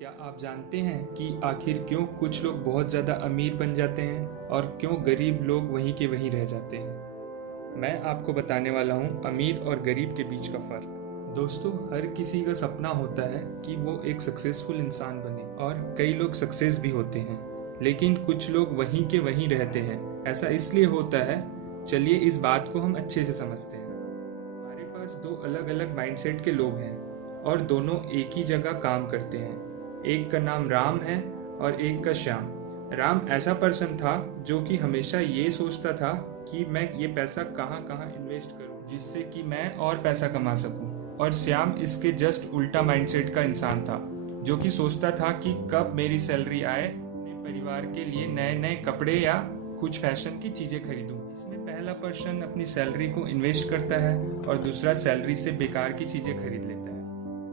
क्या आप जानते हैं कि आखिर क्यों कुछ लोग बहुत ज़्यादा अमीर बन जाते हैं और क्यों गरीब लोग वहीं के वहीं रह जाते हैं। मैं आपको बताने वाला हूँ अमीर और गरीब के बीच का फ़र्क। दोस्तों, हर किसी का सपना होता है कि वो एक सक्सेसफुल इंसान बने और कई लोग सक्सेस भी होते हैं, लेकिन कुछ लोग वहीं के वहीं रहते हैं। ऐसा इसलिए होता है, चलिए इस बात को हम अच्छे से समझते हैं। हमारे पास दो अलग अलग माइंडसेट के लोग हैं और दोनों एक ही जगह काम करते हैं। एक का नाम राम है और एक का श्याम। राम ऐसा पर्सन था जो कि हमेशा ये सोचता था कि मैं ये पैसा कहाँ कहाँ इन्वेस्ट करूँ जिससे कि मैं और पैसा कमा सकूँ, और श्याम इसके जस्ट उल्टा माइंडसेट का इंसान था जो कि सोचता था कि कब मेरी सैलरी आए अपने परिवार के लिए नए नए कपड़े या कुछ फैशन की चीजें खरीदूं। इसमें पहला पर्सन अपनी सैलरी को इन्वेस्ट करता है और दूसरा सैलरी से बेकार की चीजें खरीद लेता है।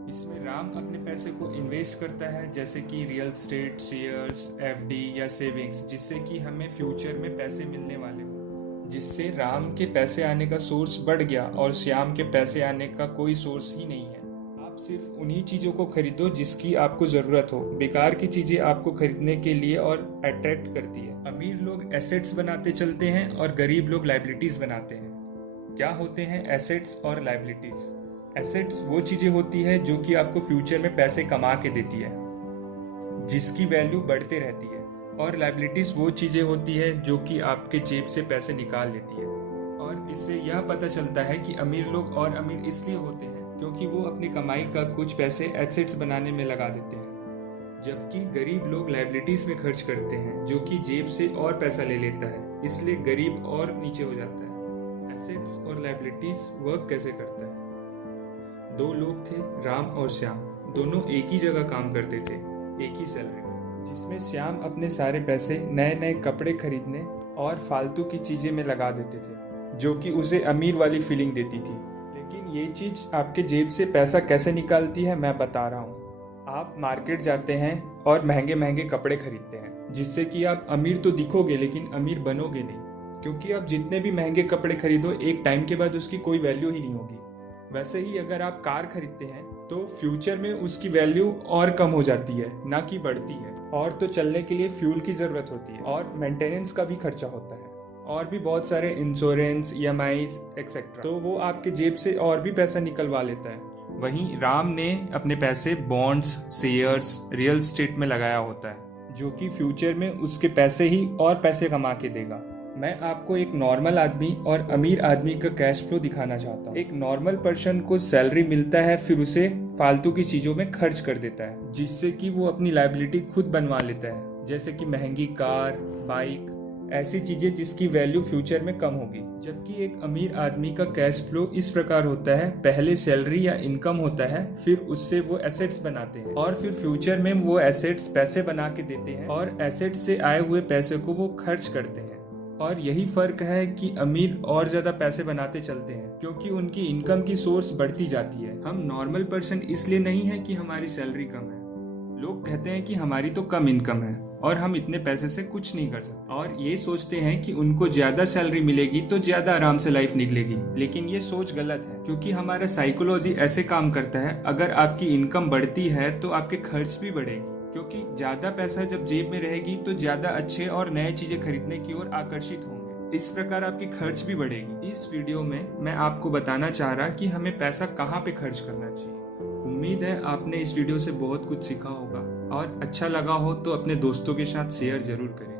इसमें राम अपने पैसे को इन्वेस्ट करता है, जैसे कि रियल एस्टेट, शेयर्स, एफडी या सेविंग्स, जिससे कि हमें फ्यूचर में पैसे मिलने वाले हो, जिससे राम के पैसे आने का सोर्स बढ़ गया और श्याम के पैसे आने का कोई सोर्स ही नहीं है। आप सिर्फ उन्हीं चीज़ों को खरीदो जिसकी आपको ज़रूरत हो। बेकार की चीज़ें आपको खरीदने के लिए और अट्रैक्ट करती है। अमीर लोग एसेट्स बनाते चलते हैं और गरीब लोग लाइबिलिटीज़ बनाते हैं। क्या होते हैं एसेट्स और लाइबिलिटीज़? एसेट्स वो चीज़ें होती है जो कि आपको फ्यूचर में पैसे कमा के देती है, जिसकी वैल्यू बढ़ते रहती है, और लाइबिलिटीज़ वो चीज़ें होती है जो कि आपके जेब से पैसे निकाल लेती है। और इससे यह पता चलता है कि अमीर लोग और अमीर इसलिए होते हैं क्योंकि वो अपनी कमाई का कुछ पैसे एसेट्स बनाने में लगा देते हैं, जबकि गरीब लोग लाइबिलिटीज़ में खर्च करते हैं जो कि जेब से और पैसा ले लेता है, इसलिए गरीब और नीचे हो जाता है। एसेट्स और लाइबिलिटीज़ वर्क कैसे करता है? दो लोग थे, राम और श्याम। दोनों एक ही जगह काम करते थे, एक ही सैलरी में, जिसमें श्याम अपने सारे पैसे नए नए कपड़े खरीदने और फालतू की चीज़ें में लगा देते थे, जो कि उसे अमीर वाली फीलिंग देती थी। लेकिन ये चीज़ आपके जेब से पैसा कैसे निकालती है, मैं बता रहा हूँ। आप मार्केट जाते हैं और महंगे महंगे कपड़े खरीदते हैं, जिससे कि आप अमीर तो दिखोगे लेकिन अमीर बनोगे नहीं, क्योंकि आप जितने भी महंगे कपड़े खरीदो एक टाइम के बाद उसकी कोई वैल्यू ही नहीं होगी। वैसे ही अगर आप कार खरीदते हैं तो फ्यूचर में उसकी वैल्यू और कम हो जाती है, ना कि बढ़ती है। और तो चलने के लिए फ्यूल की ज़रूरत होती है और मेंटेनेंस का भी खर्चा होता है, और भी बहुत सारे इंश्योरेंस, ईएमआईज एक्सेट्रा, तो वो आपके जेब से और भी पैसा निकलवा लेता है। वहीं राम ने अपने पैसे बॉन्ड्स, शेयर्स, रियल एस्टेट में लगाया होता है, जो कि फ्यूचर में उसके पैसे ही और पैसे कमा के देगा। मैं आपको एक नॉर्मल आदमी और अमीर आदमी का कैश फ्लो दिखाना चाहता हूँ। एक नॉर्मल पर्सन को सैलरी मिलता है, फिर उसे फालतू की चीजों में खर्च कर देता है, जिससे कि वो अपनी लायबिलिटी खुद बनवा लेता है, जैसे कि महंगी कार, बाइक, ऐसी चीजें जिसकी वैल्यू फ्यूचर में कम होगी। जबकि एक अमीर आदमी का कैश फ्लो इस प्रकार होता है, पहले सैलरी या इनकम होता है, फिर उससे वो एसेट्स बनाते हैं और फिर फ्यूचर में वो एसेट्स पैसे बना के देते हैं और एसेट्स से आए हुए पैसे को वो खर्च करते हैं। और यही फर्क है कि अमीर और ज्यादा पैसे बनाते चलते हैं क्योंकि उनकी इनकम की सोर्स बढ़ती जाती है। हम नॉर्मल पर्सन इसलिए नहीं है कि हमारी सैलरी कम है। लोग कहते हैं कि हमारी तो कम इनकम है और हम इतने पैसे से कुछ नहीं कर सकते, और ये सोचते हैं कि उनको ज्यादा सैलरी मिलेगी तो ज्यादा आराम से लाइफ निकलेगी। लेकिन ये सोच गलत है, क्योंकि हमारा साइकोलॉजी ऐसे काम करता है, अगर आपकी इनकम बढ़ती है तो आपके खर्च भी बढ़ेगी, क्योंकि ज्यादा पैसा जब जेब में रहेगी तो ज्यादा अच्छे और नए चीजें खरीदने की ओर आकर्षित होंगे। इस प्रकार आपकी खर्च भी बढ़ेगी। इस वीडियो में मैं आपको बताना चाह रहा कि हमें पैसा कहाँ पे खर्च करना चाहिए। उम्मीद है आपने इस वीडियो से बहुत कुछ सीखा होगा, और अच्छा लगा हो तो अपने दोस्तों के साथ शेयर जरूर करें।